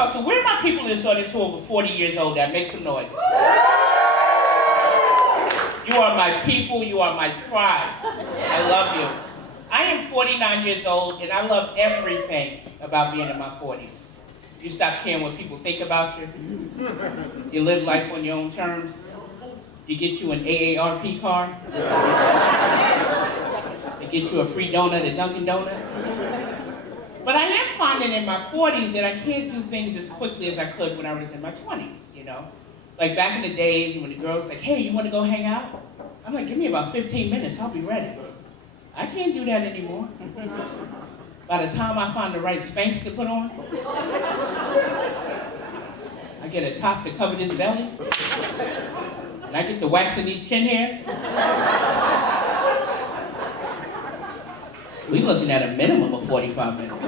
talk to, where are my people in this audience who are over 40 years old that make some noise? You are my people, you are my tribe. I love you. I am 49 years old and I love everything about being in my 40s. You stop caring what people think about you. You live life on your own terms. You get you an AARP card. They get you a free donut at Dunkin' Donuts. But I am finding in my 40s that I can't do things as quickly as I could when I was in my 20s, you know? Like back in the days when the girls like, hey, you want to go hang out? I'm like, give me about 15 minutes, I'll be ready. I can't do that anymore. By the time I find the right Spanx to put on, I get a top to cover this belly, and I get to waxing these chin hairs. We looking at a minimum of 45 minutes.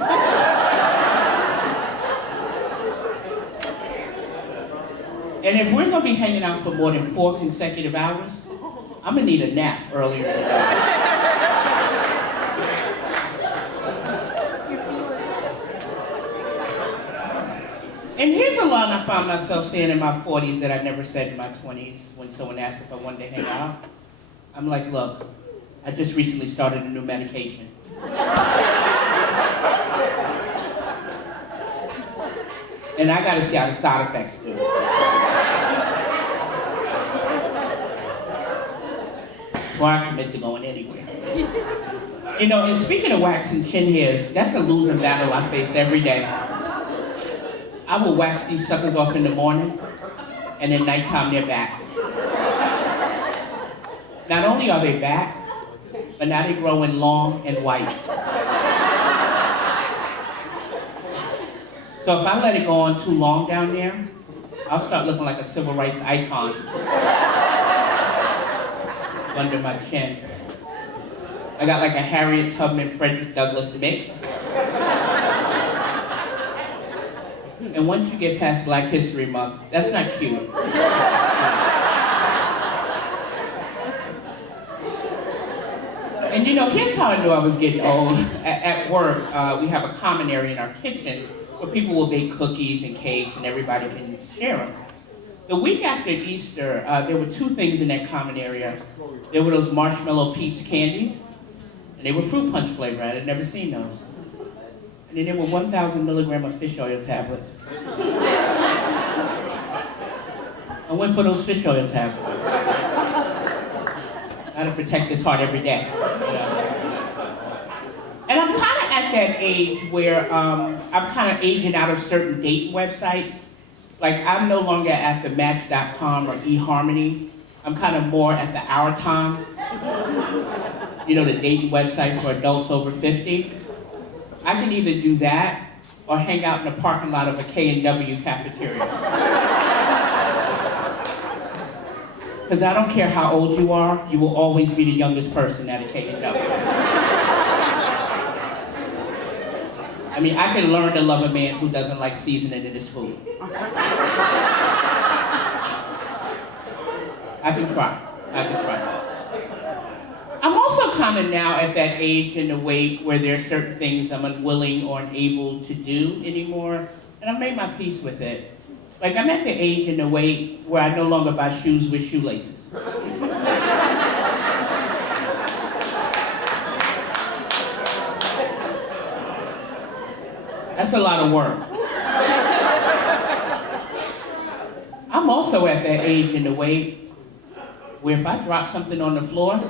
And if we're gonna be hanging out for more than 4 consecutive hours, I'm gonna need a nap earlier in the day. And here's a line I found myself saying in my 40s that I never said in my 20s when someone asked if I wanted to hang out. I'm like, look, I just recently started a new medication. And I gotta see how the side effects do. Before I commit to going anywhere. You know, and speaking of waxing chin hairs, that's a losing battle I face every day. I will wax these suckers off in the morning, and at nighttime they're back. Not only are they back, but now they're growing long and white. So if I let it go on too long down there, I'll start looking like a civil rights icon under my chin. I got like a Harriet Tubman, Frederick Douglass mix. And once you get past Black History Month, that's not cute. And you know, here's how I knew I was getting old. At work, we have a common area in our kitchen where people will bake cookies and cakes and everybody can share them. The week after Easter, there were 2 things in that common area. There were those Marshmallow Peeps candies, and they were fruit punch flavored. I had never seen those. And then there were 1,000 milligram of fish oil tablets. I went for those fish oil tablets. I had to protect this heart every day. And I'm kind of at that age where I'm kind of aging out of certain dating websites. Like I'm no longer at the Match.com or eHarmony. I'm kind of more at the Our Time. You know, the dating website for adults over 50. I can either do that or hang out in the parking lot of a K&W cafeteria. Because I don't care how old you are, you will always be the youngest person at a K&W. I mean, I can learn to love a man who doesn't like seasoning in his food. I can try. I'm also kind of now at that age in the way where there are certain things I'm unwilling or unable to do anymore, and I've made my peace with it. Like I'm at the age in the way where I no longer buy shoes with shoelaces. That's a lot of work. I'm also at that age in the way where if I drop something on the floor,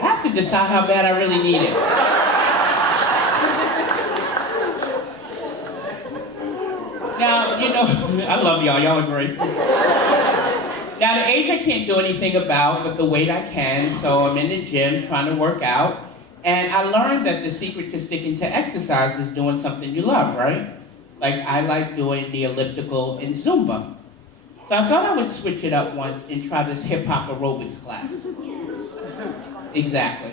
I have to decide how bad I really need it. Now, you know, I love y'all agree. Now, the age I can't do anything about, but the weight I can, so I'm in the gym trying to work out. And I learned that the secret to sticking to exercise is doing something you love, right? Like, I like doing the elliptical and Zumba. So I thought I would switch it up once and try this hip-hop aerobics class. Exactly.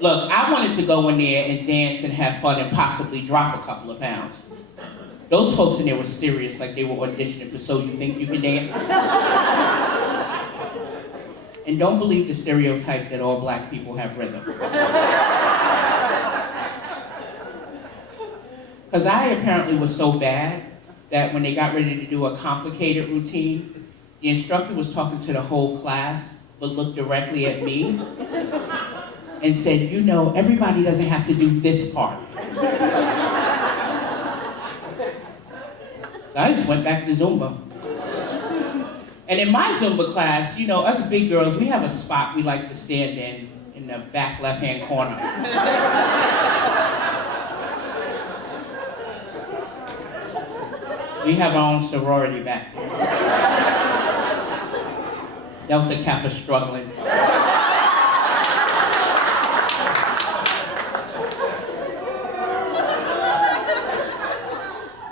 Look, I wanted to go in there and dance and have fun and possibly drop a couple of pounds. Those folks in there were serious, like they were auditioning for So You Think You Can Dance. And don't believe the stereotype that all black people have rhythm. Because I apparently was so bad that when they got ready to do a complicated routine, the instructor was talking to the whole class, but looked directly at me and said, you know, everybody doesn't have to do this part. I just went back to Zumba. And in my Zumba class, you know, us big girls, we have a spot we like to stand in the back left-hand corner. We have our own sorority back there. Delta Kappa struggling.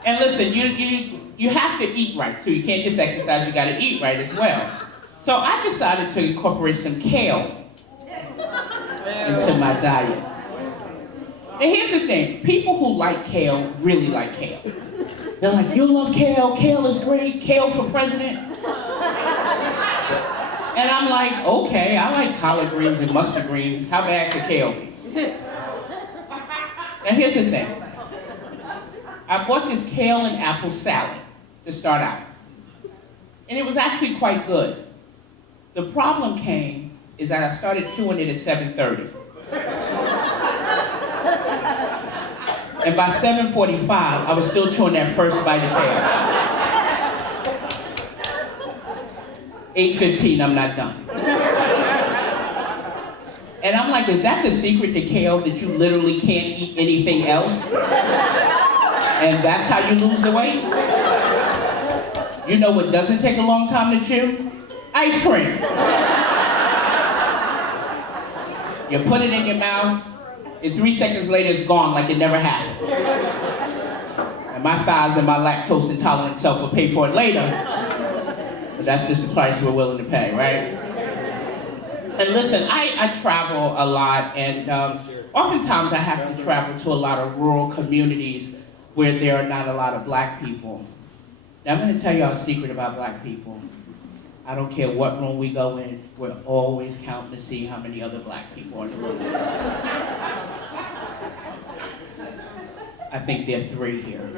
And listen, you have to eat right too. You can't just exercise, you gotta eat right as well. So I decided to incorporate some kale into my diet. And here's the thing, people who like kale really like kale. They're like, you love kale, kale is great, kale for president. And I'm like, okay, I like collard greens and mustard greens, how bad could kale be? Now here's the thing. I bought this kale and apple salad to start out. And it was actually quite good. The problem came is that I started chewing it at 7:30. And by 7:45, I was still chewing that first bite of kale. 8:15, I'm not done. And I'm like, is that the secret to kale, that you literally can't eat anything else? And that's how you lose the weight? You know what doesn't take a long time to chew? Ice cream. You put it in your mouth, and 3 seconds later it's gone like it never happened. And my thighs and my lactose intolerant self will pay for it later, but that's just the price we're willing to pay, right? And listen, I travel a lot, and oftentimes I have to travel to a lot of rural communities where there are not a lot of black people. Now I'm going to tell you a secret about black people. I don't care what room we go in, we're always counting to see how many other black people are in the room. I think there are 3 here.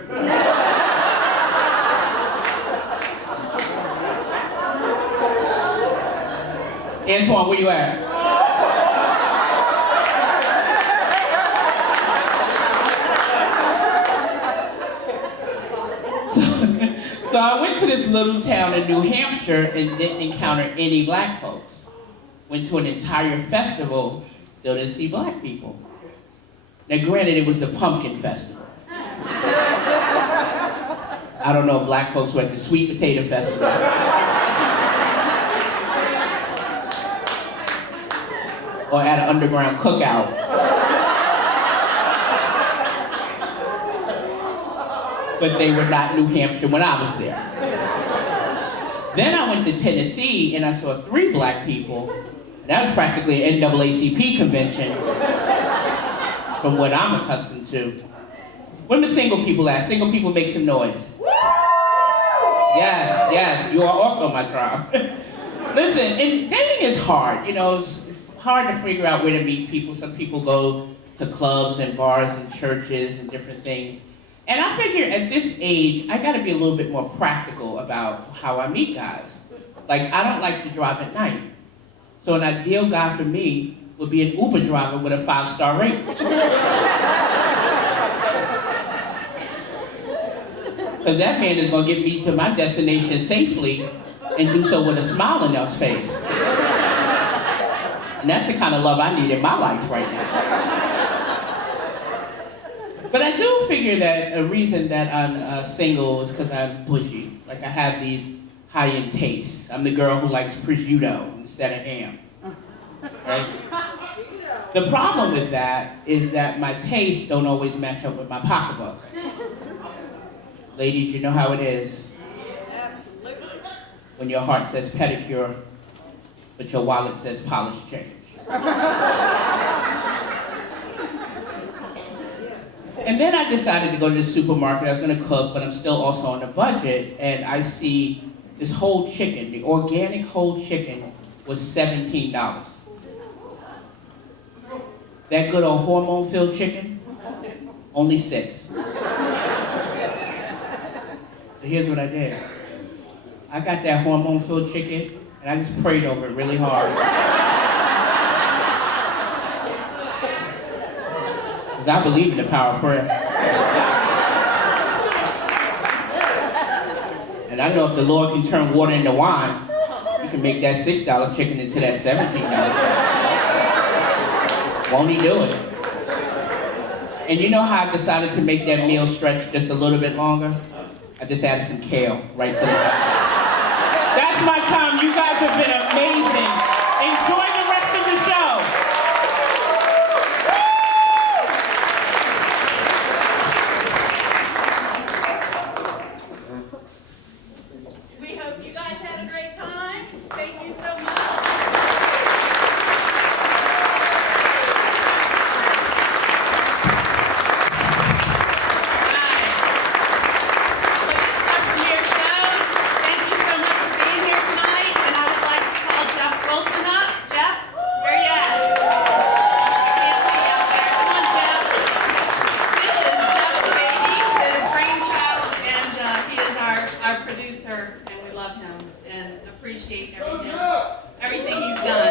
Antoine, where you at? So I went to this little town in New Hampshire and didn't encounter any black folks. Went to an entire festival, still didn't see black people. Now granted, it was the pumpkin festival. I don't know if black folks were at the sweet potato festival. Or at an underground cookout. But they were not New Hampshire when I was there. Then I went to Tennessee and I saw 3 black people. And that was practically an NAACP convention from what I'm accustomed to. Where the single people at? Single people, make some noise. Yes, yes, you are also my tribe. Listen, and dating is hard. You know, it's hard to figure out where to meet people. Some people go to clubs and bars and churches and different things. And I figure at this age, I gotta be a little bit more practical about how I meet guys. Like, I don't like to drive at night. So an ideal guy for me would be an Uber driver with a 5-star rating. Because that man is gonna get me to my destination safely and do so with a smile on their face. And that's the kind of love I need in my life right now. But I do figure that a reason that I'm single is because I'm bougie. Like, I have these high-end tastes. I'm the girl who likes prosciutto instead of ham. Right? The problem with that is that my tastes don't always match up with my pocketbook. Ladies, you know how it is. When your heart says pedicure, but your wallet says polished change. And then I decided to go to the supermarket. I was going to cook, but I'm still also on a budget. And I see this whole chicken, the organic whole chicken, was $17. That good old hormone-filled chicken, only 6. So here's what I did. I got that hormone-filled chicken, and I just prayed over it really hard. Because I believe in the power of prayer. And I know if the Lord can turn water into wine, He can make that $6 chicken into that $17. Won't He do it? And you know how I decided to make that meal stretch just a little bit longer? I just added some kale right to the top. That's my time. You guys have been amazing. Enjoy the rest of the show. We hope you guys had a great time. Thank you so much. Appreciate everything he's done.